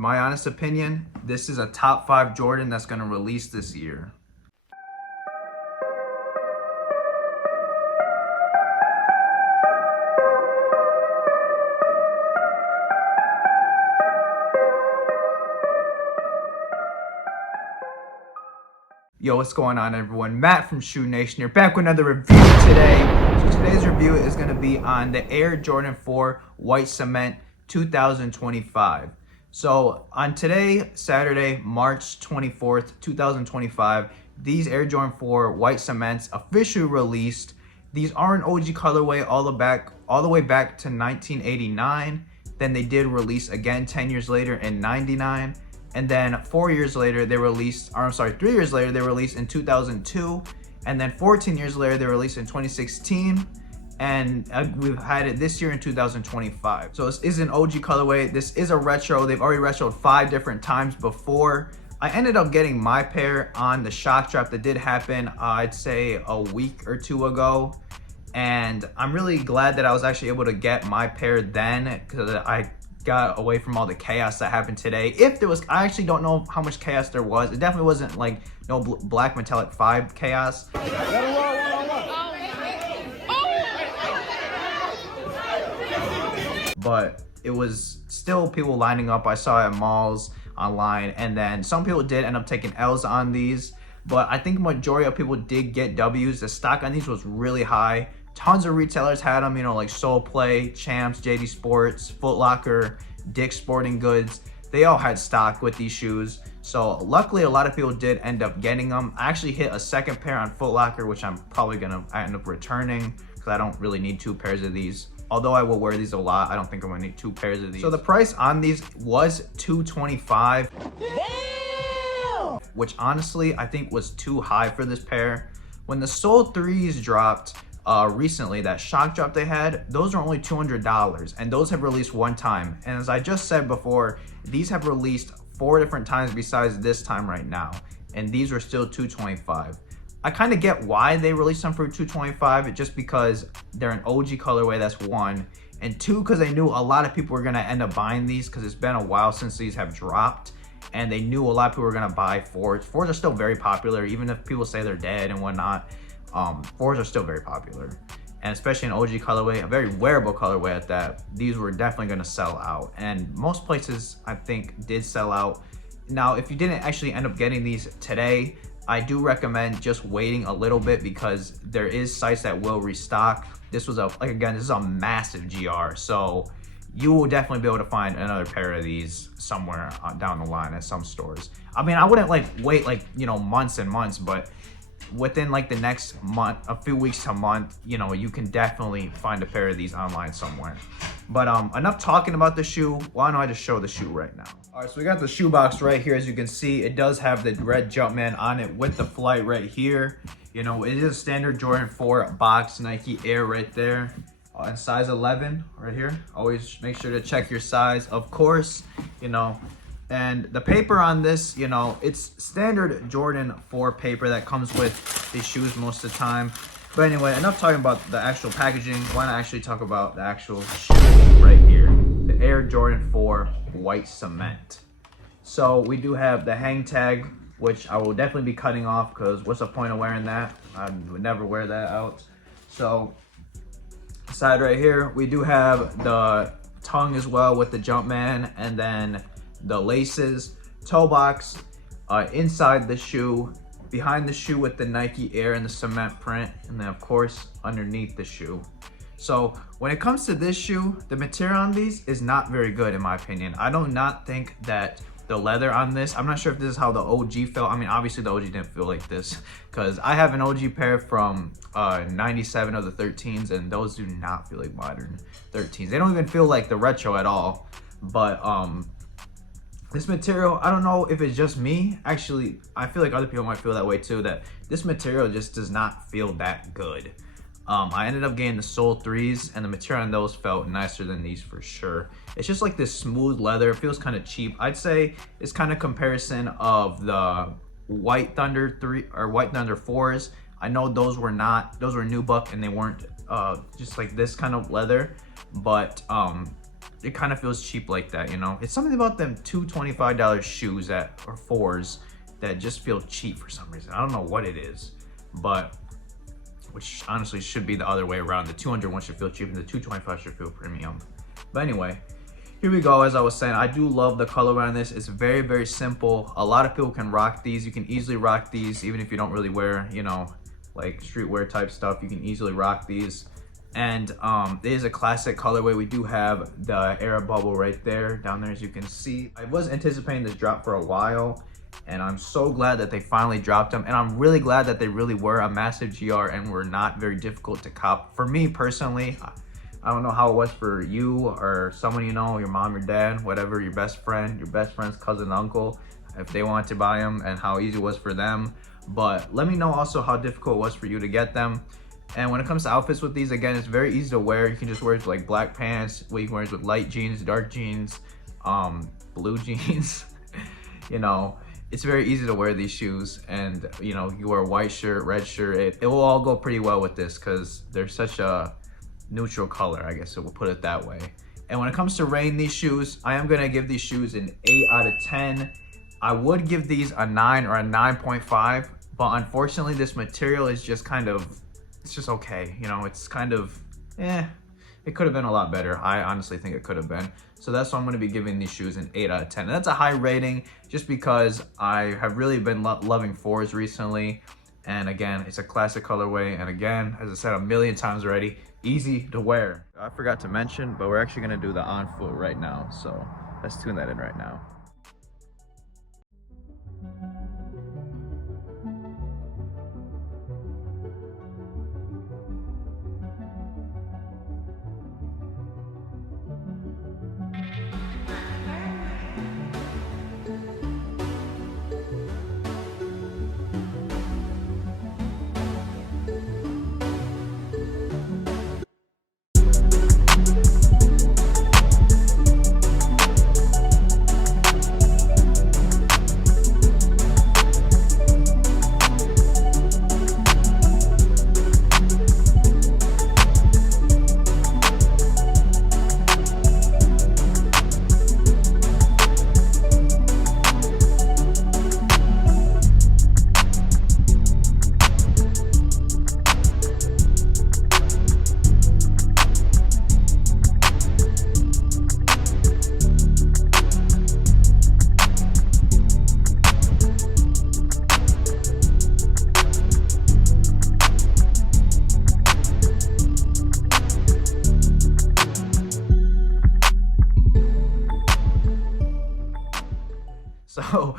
In my honest opinion, this is a top 5 Jordan that's gonna release this year. Yo, what's going on, everyone? Matt from Shoe Nation here, back with another review today. So today's review is going to be on the Air Jordan 4 White Cement 2025. So on today, Saturday, March 24th, 2025, these Air Jordan 4 White Cements officially released. These are an OG colorway all the way back to 1989. Then they did release again 10 years later in 99. And then 3 years later, they released in 2002. And then 14 years later, they released in 2016. And we've had it this year in 2025. So this is an OG colorway. This is a retro. They've already retroed 5 different times before. I ended up getting my pair on the shock drop that did happen, I'd say a week or 2 ago. And I'm really glad that I was actually able to get my pair then, because I got away from all the chaos that happened today. If there was, I actually don't know how much chaos there was. It definitely wasn't like no black metallic 5 chaos. But it was still people lining up. I saw it at malls, online, and then some people did end up taking L's on these. But I think majority of people did get W's. The stock on these was really high. Tons of retailers had them, you know, like Soul Play, Champs, JD Sports, Foot Locker, Dick's Sporting Goods. They all had stock with these shoes. So luckily, a lot of people did end up getting them. I actually hit a second pair on Foot Locker, which I'm probably gonna end up returning because I don't really need 2 pairs of these. Although I will wear these a lot, I don't think I'm gonna need 2 pairs of these. So the price on these was $225, which honestly I think was too high for this pair. When the Soul 3s dropped, recently, that shock drop they had, those are only $200, and those have released 1 time. And as I just said before, these have released 4 different times besides this time right now, and these are still $225. I kind of get why they released them for $225, just because they're an OG colorway, that's 1, and 2, because they knew a lot of people were going to end up buying these because it's been a while since these have dropped, and they knew a lot of people were going to buy 4s. 4s are still very popular, even if people say they're dead and whatnot. 4s are still very popular, and especially an OG colorway, a very wearable colorway at that. These were definitely going to sell out, and most places I think did sell out. Now, if you didn't actually end up getting these today, I do recommend just waiting a little bit because there is sites that will restock. This was this is a massive GR, so you will definitely be able to find another pair of these somewhere down the line at some stores. I mean, I wouldn't wait months and months, but within the next month, a few weeks to a month, you can definitely find a pair of these online somewhere. But enough talking about the shoe. Why don't I just show the shoe right now? All right, so we got the shoe box right here. As you can see, it does have the red Jumpman on it with the flight right here. It is a standard Jordan 4 box Nike Air right there, in size 11 right here. Always make sure to check your size, of course. And the paper on this, it's standard Jordan 4 paper that comes with these shoes most of the time. But anyway, enough talking about the actual packaging. Why not actually talk about the actual shoe right here? The Air Jordan 4 White Cement. So we do have the hang tag, which I will definitely be cutting off because what's the point of wearing that? I would never wear that out. So side right here, we do have the tongue as well with the Jumpman, and then the laces, toe box, inside the shoe, behind the shoe with the Nike Air and the cement print, and then of course underneath the shoe. So when it comes to this shoe, the material on these is not very good in my opinion. I do not think that the leather on this, I'm not sure if this is how the OG felt. I mean, obviously the OG didn't feel like this, because I have an OG pair from 97 of the 13s, and those do not feel like modern 13s. They don't even feel like the retro at all. But this material, I don't know if it's just me. Actually, I feel like other people might feel that way too, that this material just does not feel that good. I ended up getting the Soul 3s, and the material on those felt nicer than these for sure. It's just like this smooth leather. It feels kind of cheap. I'd say it's kind of comparison of the White Thunder 3 or White Thunder 4s. I know those were nubuck and they weren't just like this kind of leather, but it kind of feels cheap like that, you know? It's something about them $225 shoes that, or fours, that just feel cheap for some reason. I don't know what it is, but which honestly should be the other way around. The 201 should feel cheap and the 225 should feel premium. But anyway, here we go. As I was saying, I do love the colorway on this. It's very, very simple. A lot of people can rock these. You can easily rock these even if you don't really wear, you know, like streetwear type stuff. You can easily rock these. And it is a classic colorway. We do have the air bubble right there, down there, as you can see. I was anticipating this drop for a while, and I'm so glad that they finally dropped them. And I'm really glad that they really were a massive GR and were not very difficult to cop. For me personally, I don't know how it was for you or someone you know, your mom, your dad, whatever, your best friend's cousin, uncle, if they wanted to buy them, and how easy it was for them. But let me know also how difficult it was for you to get them. And when it comes to outfits with these, again, it's very easy to wear. You can just wear it with like black pants, you can wear it with light jeans, dark jeans, blue jeans, you know. It's very easy to wear these shoes, and you know, you wear a white shirt, red shirt, it will all go pretty well with this because they're such a neutral color, I guess, so we'll put it that way. And when it comes to rating these shoes, I am gonna give these shoes an 8 out of 10. I would give these a 9 or a 9.5, but unfortunately this material is just kind of, it's just okay, you know. It's kind of, it could have been a lot better. I honestly think it could have been. So that's why I'm going to be giving these shoes an 8 out of 10. And that's a high rating just because I have really been loving fours recently. And again, it's a classic colorway. And again, as I said a million times already, easy to wear. I forgot to mention, but we're actually going to do the on foot right now. So let's tune that in right now. So,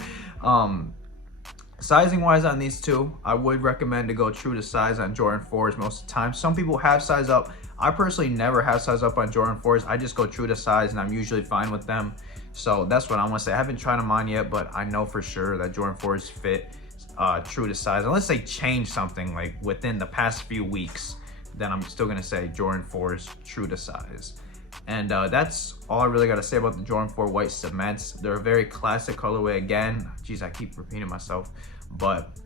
sizing wise on these two, I would recommend to go true to size on Jordan 4s most of the time. Some people have size up. I personally never have size up on Jordan 4s. I just go true to size and I'm usually fine with them. So that's what I want to say. I haven't tried them on yet, but I know for sure that Jordan 4s fit true to size. Unless they change something like within the past few weeks, then I'm still gonna say Jordan 4s true to size. And that's all I really got to say about the Jordan 4 white cements. They're a very classic colorway again. Geez, I keep repeating myself. But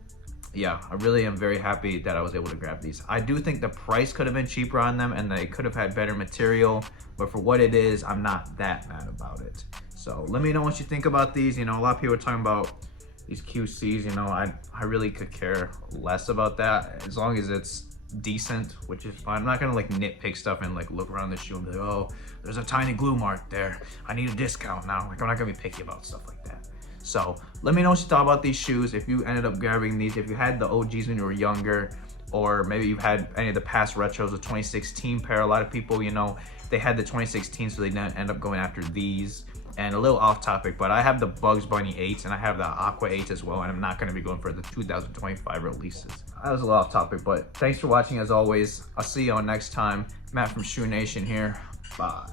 yeah, I really am very happy that I was able to grab these. I do think the price could have been cheaper on them and they could have had better material. But for what it is, I'm not that mad about it. So let me know what you think about these. You know, a lot of people are talking about these QCs. You know, I really could care less about that as long as it's decent, which is fine. I'm not gonna like nitpick stuff and like look around the shoe and be like, oh, there's a tiny glue mark there, I need a discount now. Like, I'm not gonna be picky about stuff like that. So let me know what you thought about these shoes. If you ended up grabbing these, if you had the OGs when you were younger, or maybe you've had any of the past retros, the 2016 pair. A lot of people, you know, they had the 2016, so they didn't end up going after these. And a little off topic, but I have the Bugs Bunny 8s and I have the Aqua 8s as well, and I'm not going to be going for the 2025 releases. That was a little off topic, but thanks for watching as always. I'll see you on next time. Matt from Shoe Nation here. Bye.